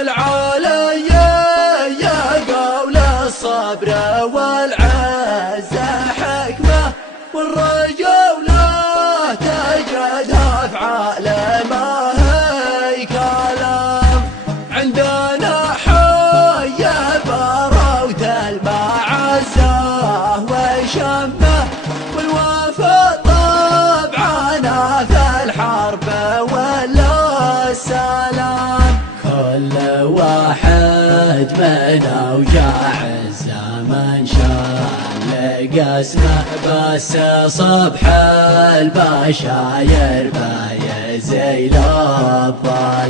العالية يا قول الصبر والعزة حكمة، والرجولة تجد أفعال ما هي كلام. عندنا حي بروت المعزة وشمة، والوفا طبعنا في الحرب ولا السلام. كل واحد من أوجاع الزمن شال قسمه، بس صبح البشاير بيزيل الظلام.